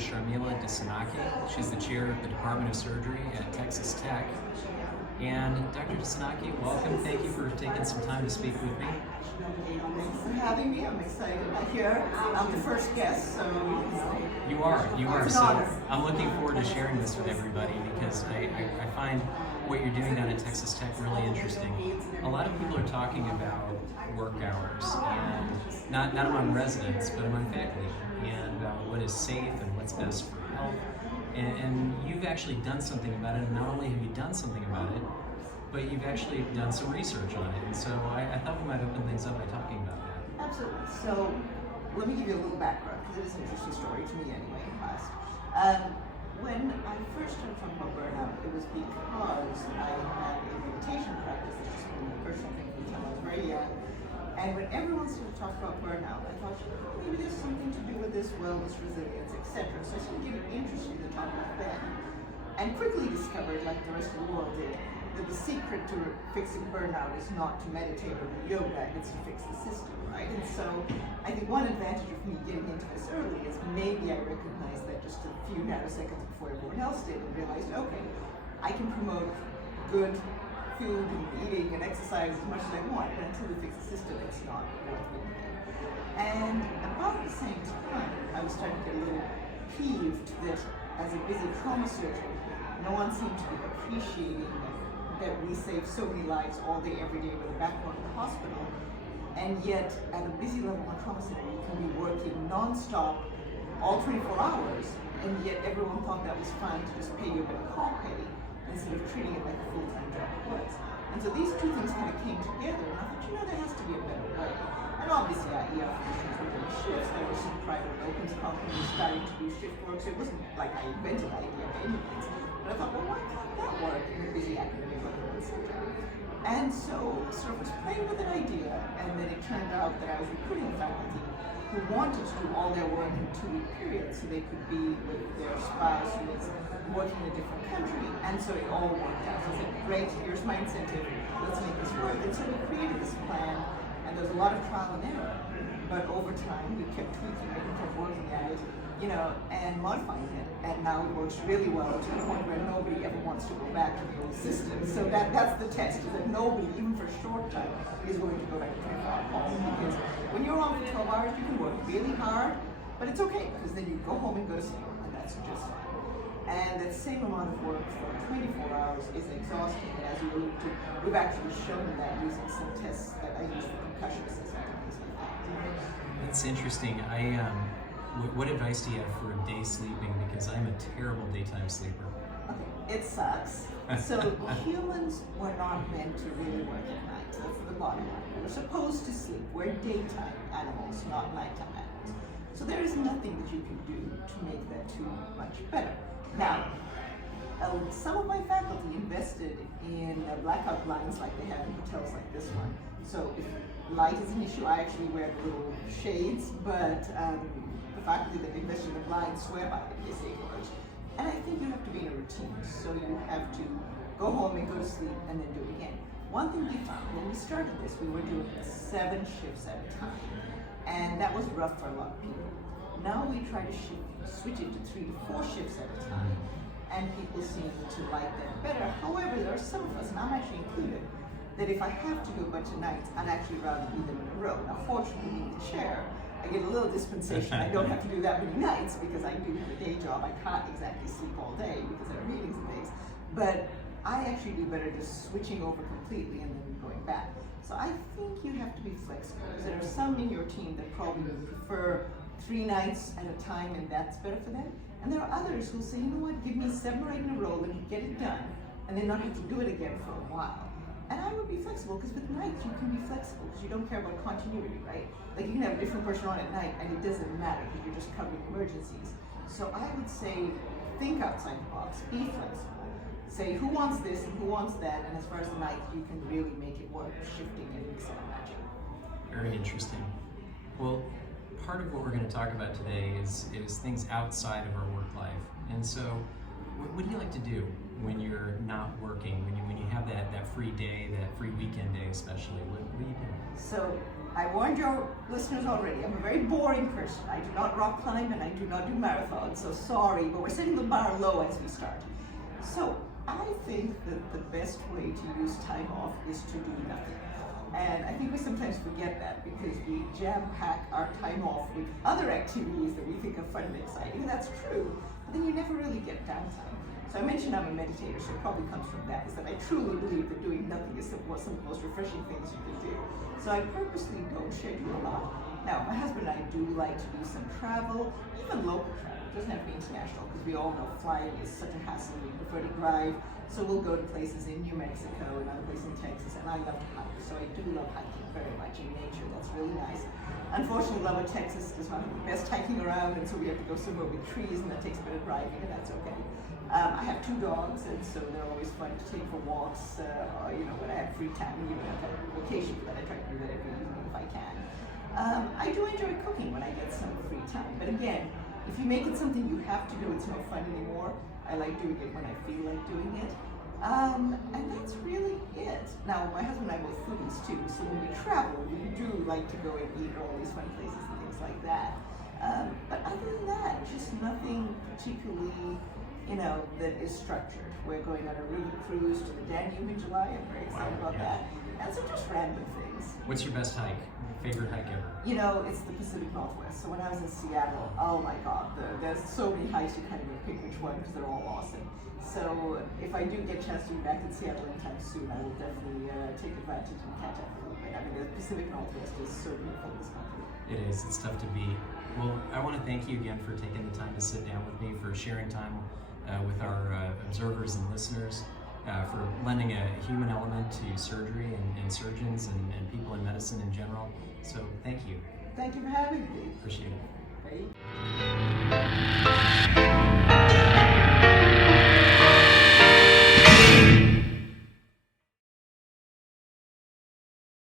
is Sharmila Dissainake. She's the chair of the Department of Surgery at Texas Tech. And Dr. Dissainake, welcome. Thank you for taking some time to speak with me. Thanks for having me. I'm excited. I'm the first guest, so You are. It's So an honor. I'm looking forward to sharing this with everybody because I find what you're doing down at Texas Tech really interesting. A lot of people are talking about work hours, and not among residents, but among faculty, and what is safe and what's best for health. And you've actually done something about it, and not only have you done something about it, but you've actually done some research on it. And so I thought we might open things up by talking about that. Absolutely. So let me give you a little background because it is an interesting story to me anyway in class. When I first started talking about burnout, it was because I had a meditation practice, which is a personal thing from the time I was very young. And when everyone started talking about burnout, I thought, maybe there's something to do with this wellness, resilience, etc. So I started getting interested in the topic then, and quickly discovered, like the rest of the world did, that the secret to fixing burnout is not to meditate or do yoga, it's to fix the system, right? And so I think one advantage of me getting into this early is maybe I recognized that just a few nanoseconds before everyone else did and realized, okay, I can promote good food and eating and exercise as much as I want, but until we fix the system, it's not worth anything. And about the same time, I was starting to get a little peeved that as a busy trauma surgeon, no one seemed to be appreciating that we save so many lives all day, every day with the backbone of the hospital. And yet, at a busy level in trauma center, you can be working non-stop, all 24 hours, and yet everyone thought that was fine to just pay you a bit of call pay instead of treating it like a full-time job it was. And so these two things kind of came together, and I thought, there has to be a better way. And obviously, physicians were doing shifts. There were some private locums companies starting to do shift work, so it wasn't like I invented the idea by any means. But I thought, well, why can't that work in a busy academic center? And so sort of was playing with that idea, and then it turned out that I was recruiting faculty who wanted to do all their work in 2-week periods so they could be with their spouse who was working in a different country, and so it all worked out. So I said, great, here's my incentive, let's make this work. And so we created this plan, and there was a lot of trial and error, but over time we kept tweaking it and kept working at it, and modifying it, and now it works really well to the point where nobody ever wants to go back to the old system. So that's the test, is that nobody, even for a short time, is willing to go back to 24-hour calls, because when you're on for 12 hours, you can work really hard, but it's okay, because then you go home and go to sleep, and that's just fine. And that same amount of work for 24 hours is exhausting, and as you alluded to, we've actually shown that using some tests that I use for concussion assessment and things like that. That's interesting. What advice do you have for day sleeping? Because I'm a terrible daytime sleeper. Okay, it sucks. So humans were not meant to really work at night. That's the bottom line. We're supposed to sleep. We're daytime animals, not nighttime animals. So there is nothing that you can do to make that too much better. Now, some of my faculty invested in blackout blinds like they have in hotels like this one. So if light is an issue, I actually wear the little shades, but the faculty that invested in the blinds swear by it, they say it works. And I think you have to be in a routine, so you have to go home and go to sleep and then do it again. One thing we found, when we started this, we were doing 7 shifts at a time, and that was rough for a lot of people. Now we try to switch it to 3 to 4 shifts at a time, and people seem to like that better. However, there are some of us, and I'm actually included, that if I have to do a bunch of nights, I'd actually rather do them in a row. Now, fortunately, being the chair, I get a little dispensation. I don't have to do that many nights because I do have a day job. I can't exactly sleep all day because there are meetings and things. But I actually do better just switching over completely and then going back. So I think you have to be flexible. There are some in your team that probably would prefer 3 nights at a time, and that's better for them. And there are others who say, you know what, give me 7 or 8 in a row, let me get it done, and then not have to do it again for a while. And I would be flexible, because with nights you can be flexible, because you don't care about continuity, right? Like you can have a different person on at night, and it doesn't matter, because you're just covering emergencies. So I would say, think outside the box, be flexible. Say who wants this and who wants that, and as far as the night, you can really make it work, shifting and mixing and matching. Very interesting. Well, part of what we're going to talk about today is things outside of our work life. And so, what do you like to do when you're not working, when you have that free day, that free weekend day especially? What do you do? So I warned your listeners already, I'm a very boring person. I do not rock climb and I do not do marathons, so sorry, but we're setting the bar low as we start. So I think that the best way to use time off is to do nothing. And I think we sometimes forget that because we jam-pack our time off with other activities that we think are fun and exciting. That's true, but then you never really get downtime. So I mentioned I'm a meditator, so it probably comes from that, is that I truly believe that doing nothing is some of the most refreshing things you can do. So I purposely don't schedule a lot. Now, my husband and I do like to do some travel, even local travel. It doesn't have to be international, because we all know flying is such a hassle. We prefer to drive, so we'll go to places in New Mexico and other places in Texas, and I love to hike. So I do love hiking very much in nature. That's really nice. Unfortunately, Lubbock, Texas does not have the best hiking around, and so we have to go somewhere with trees, and that takes a bit of driving, and that's okay. I have 2 dogs, and so they're always fun to take for walks, when I have free time, even if I have a vacation for that, I try to do that every evening if I can. I do enjoy cooking when I get some free time, but again, if you make it something you have to do, it's no fun anymore. I like doing it when I feel like doing it. And that's really it. Now, my husband and I are both foodies too, so when we travel, we do like to go and eat at all these fun places and things like that. But other than that, just nothing particularly that is structured. We're going on a river cruise to the Danube in July. I'm very excited about that. And so just random things. What's your best hike? Favorite hike ever? It's the Pacific Northwest. So when I was in Seattle, oh my God, there's so many hikes you can't even pick which one because they're all awesome. So if I do get a chance to be back in Seattle anytime soon, I will definitely take advantage and catch up a little bit. I mean, the Pacific Northwest is so beautiful in this country. It is. It's tough to beat. Well, I want to thank you again for taking the time to sit down with me, for sharing time with our observers and listeners, for lending a human element to surgery and surgeons and people in medicine in general. So thank you. Thank you for having me. Appreciate it. Great.